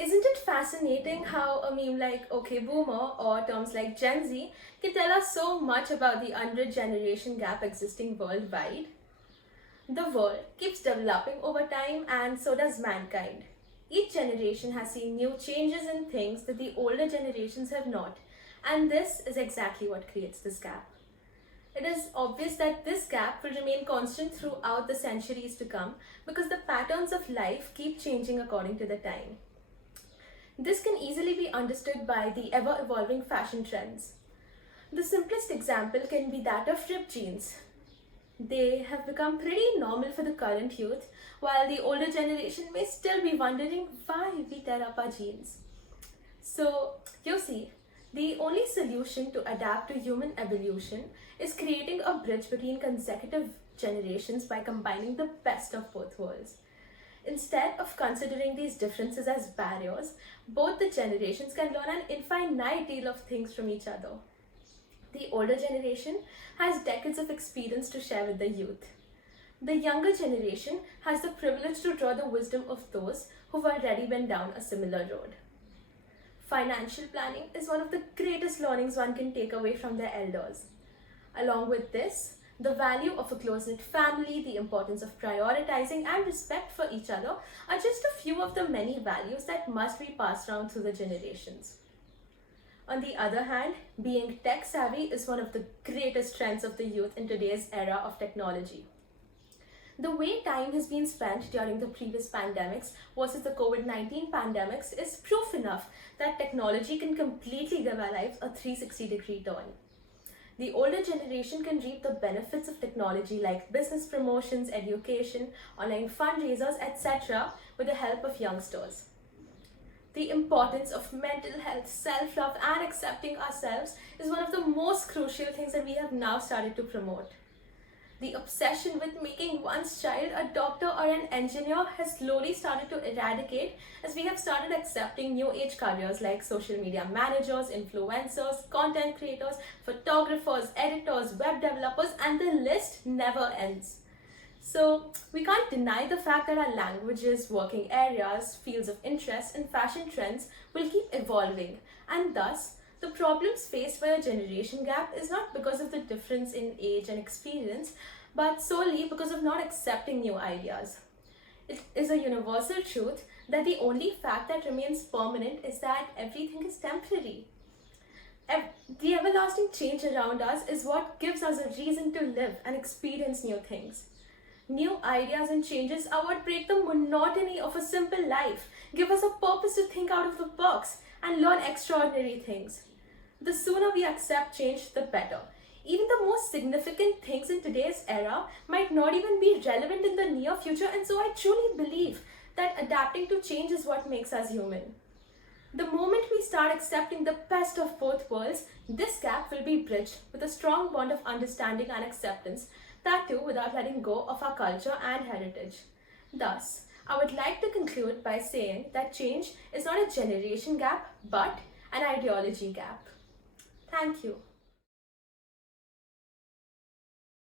Isn't it fascinating how a meme like OK Boomer or terms like Gen Z can tell us so much about the under-generation gap existing worldwide? The world keeps developing over time, and so does mankind. Each generation has seen new changes in things that the older generations have not, and this is exactly what creates this gap. It is obvious that this gap will remain constant throughout the centuries to come because the patterns of life keep changing according to the time. This can easily be understood by the ever evolving fashion trends. The simplest example can be that of ripped jeans. They have become pretty normal for the current youth, while the older generation may still be wondering why we tear up our jeans. So, you see, the only solution to adapt to human evolution is creating a bridge between consecutive generations by combining the best of both worlds. Instead of considering these differences as barriers, both the generations can learn an infinite deal of things from each other. The older generation has decades of experience to share with the youth. The younger generation has the privilege to draw the wisdom of those who've already been down a similar road. Financial planning is one of the greatest learnings one can take away from their elders. Along with this, the value of a close-knit family, the importance of prioritizing and respect for each other are just a few of the many values that must be passed down through the generations. On the other hand, being tech savvy is one of the greatest strengths of the youth in today's era of technology. The way time has been spent during the previous pandemics versus the COVID-19 pandemics is proof enough that technology can completely give our lives a 360-degree turn. The older generation can reap the benefits of technology like business promotions, education, online fundraisers, etc. with the help of youngsters. The importance of mental health, self-love and accepting ourselves is one of the most crucial things that we have now started to promote. The obsession with making one's child a doctor or an engineer has slowly started to eradicate as we have started accepting new age careers like social media managers, influencers, content creators, photographers, editors, web developers, and the list never ends. So, we can't deny the fact that our languages, working areas, fields of interest, and fashion trends will keep evolving, and thus, the problems faced by a generation gap is not because of the difference in age and experience, but solely because of not accepting new ideas. It is a universal truth that the only fact that remains permanent is that everything is temporary. The everlasting change around us is what gives us a reason to live and experience new things. New ideas and changes are what break the monotony of a simple life, give us a purpose to think out of the box, and learn extraordinary things. The sooner we accept change, the better. Even the most significant things in today's era might not even be relevant in the near future, and so I truly believe that adapting to change is what makes us human. The moment we start accepting the best of both worlds, this gap will be bridged with a strong bond of understanding and acceptance, that too without letting go of our culture and heritage. Thus, I would like to conclude by saying that change is not a generation gap but an ideology gap. Thank you.